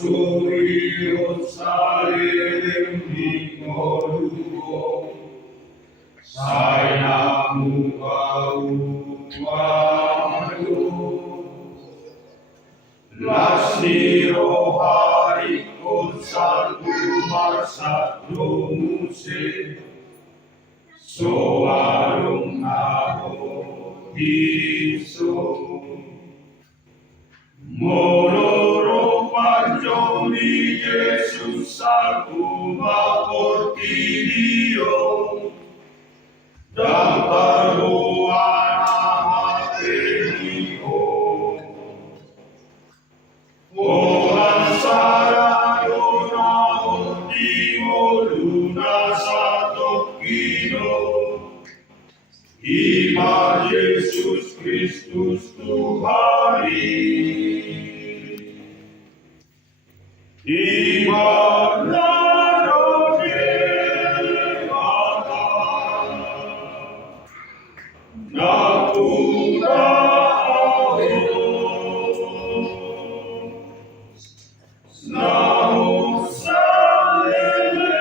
Su Hijo sale del mismo lugar, sainamu baualu, lasiro hari konsatu marsatu muse, soarung aho diso. Moloro panjoni Yesus aku maportidio, damparo anahatenio. Ohan sarayona otimo luna satokino, Ima Yesus Kristus Tuhani. Ima narodevata, napura Namo salele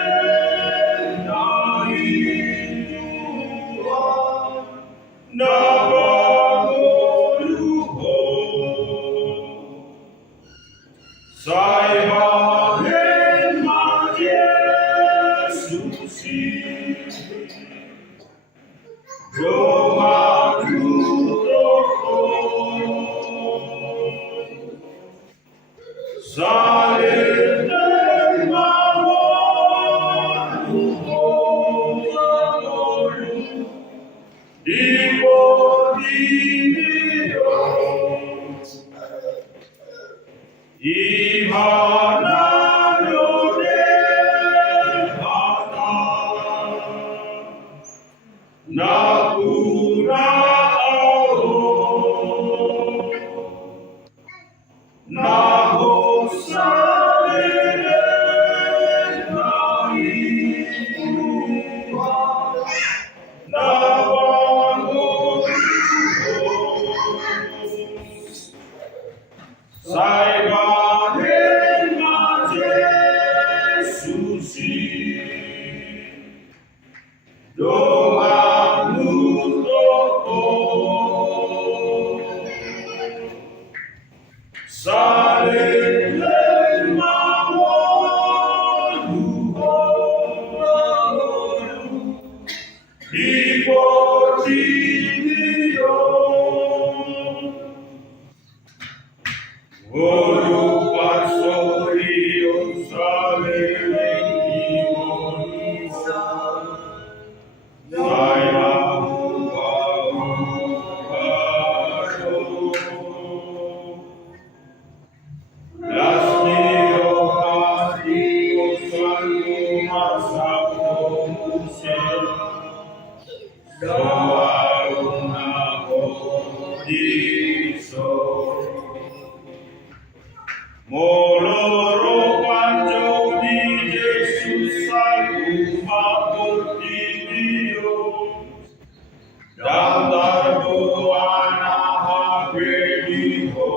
naidua, nabagoluho, saibahen ma Jesusi, Romanutoko, salele mawaluho, Dipodio, Imanadevata, Napurao, Nahosalele naidua, Saibahen ma Jesusi, Domanutoko, salele mawaluho, Dipodio, Oro pasorio salele imonisa, sainamu baualu, lasiro hari konsatu marsatu muse, soarung aho diso. Moloro panjoni Yesus aku maportidio, dantar doana hapediho,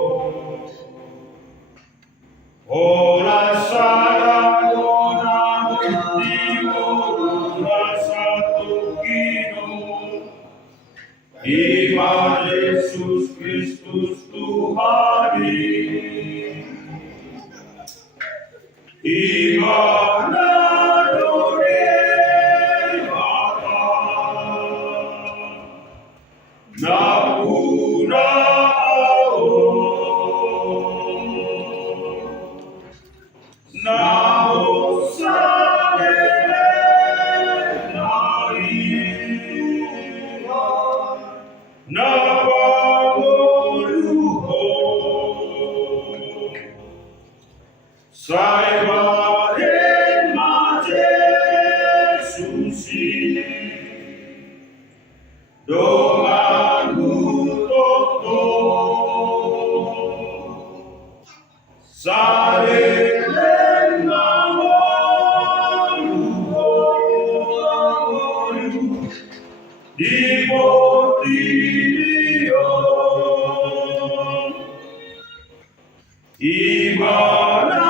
ola saradona ultimo rasa tukino, Ima Yesus Kristus Tuhani. Ima narodevata, napurao, nahosalele naidua, nabagoluho, saibahen ma Jesusi, Domanutoko, salele mawaluho, Dipodio, Imana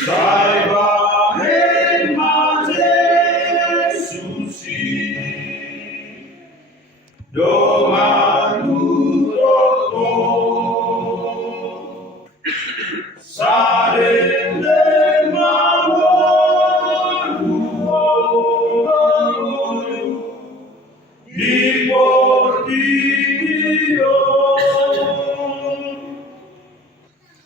Salvaje Jesusi, Domanuroto, Sare